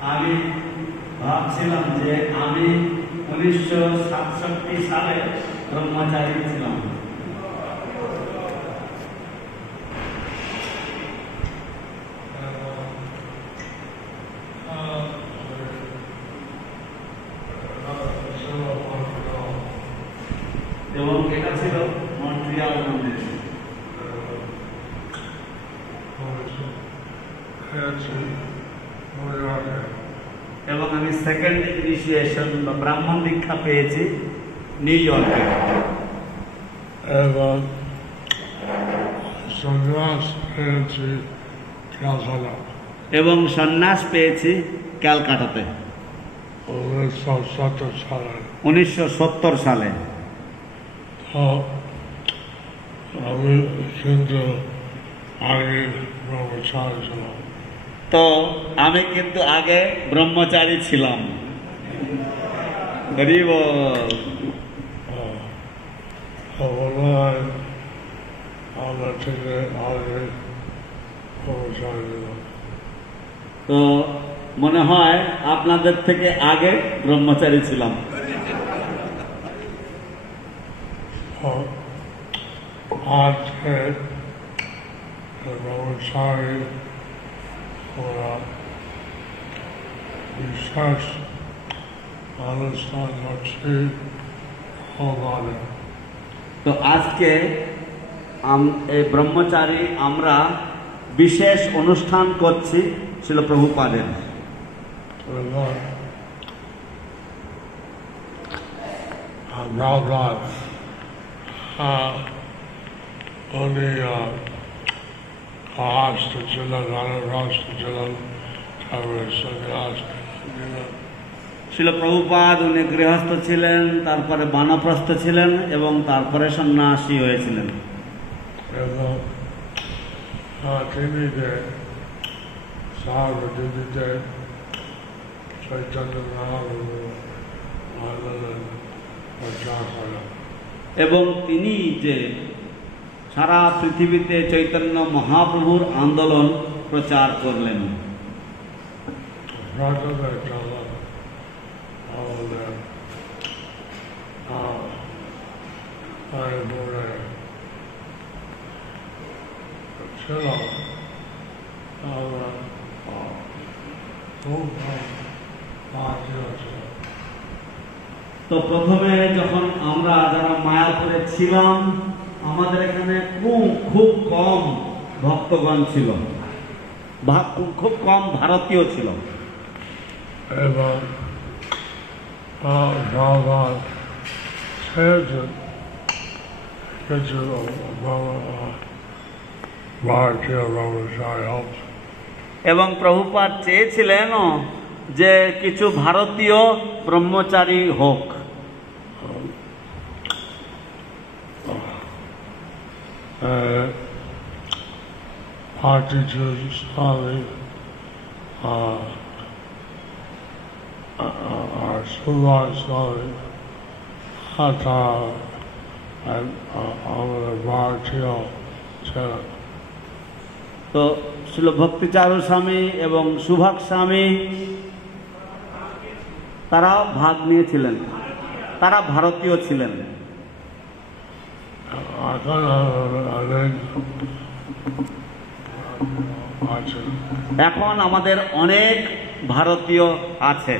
আমি ভাবছিলাম যে আমি 1967 সালে ব্রহ্মচারী ছিলাম। এবং এটা ছিল মন্ট্রিয়াল মন্দির। এবং আমি সেকেন্ড ইনিশিয়েশন বা ব্রাহ্মণ দীক্ষা পেয়েছি নিউ ইয়র্কে। এবং সন্ন্যাস পেয়েছি ক্যালকাটা। এবং সন্ন্যাস পেয়েছি ক্যালকাটাতে 1970 সালে। 1970 সালে। তো আমি কিন্তু আগে ব্রহ্মচারী ছিলাম। তো আমি কিন্তু আগে ব্রহ্মচারী ছিলাম। গরিব আমরা থেকে আগে ব্রহ্মচারী ছিলাম। তো মনে হয় আপনাদের থেকে আগে ব্রহ্মচারী ছিলাম। আজকে ব্রহ্মচারী ওরা বিশেষ অনুষ্ঠান হচ্ছে ভগবানের। তো আজকে এই ব্রহ্মচারী আমরা বিশেষ অনুষ্ঠান করছি ছিল প্রভুপাদের। উনি রাষ্ট্র ছিলেন, রাষ্ট্র ছিলেন, তারপরে সন্ন্যাস নিলেন। ছিল প্রভুপাদ, উনি গৃহস্থ ছিলেন, তারপরে বানপ্রস্থ ছিলেন এবং তারপরে সন্ন্যাসী হয়েছিলেন। এবং তিনি যে সার্বজনীতে চৈতন্য আন্দোলন প্রচার করেন। এবং তিনি যে সারা পৃথিবীতে চৈতন্য মহাপ্রভুর আন্দোলন প্রচার করলেন। তো প্রথমে যখন আমরা যারা মায়াপুরে ছিলাম, আমাদের এখানে খুব কম ভক্তগণ ছিল, খুব কম ভারতীয় ছিল। এবং কিছু ভারতীয় ব্রহ্মচারী হোক। এবং প্রভুপাদ চেয়েছিলেন যে কিছু ভারতীয় ব্রহ্মচারী হোক। Swami Subhash Swami আমাদের ভারতীয় ছিলেন। তো ছিল ভক্তিচারু স্বামী এবং সুভাষ স্বামী, তারা ভাগ নিয়েছিলেন, তারা ভারতীয় ছিলেন। এখন আমাদের অনেক ভারতীয় আছে।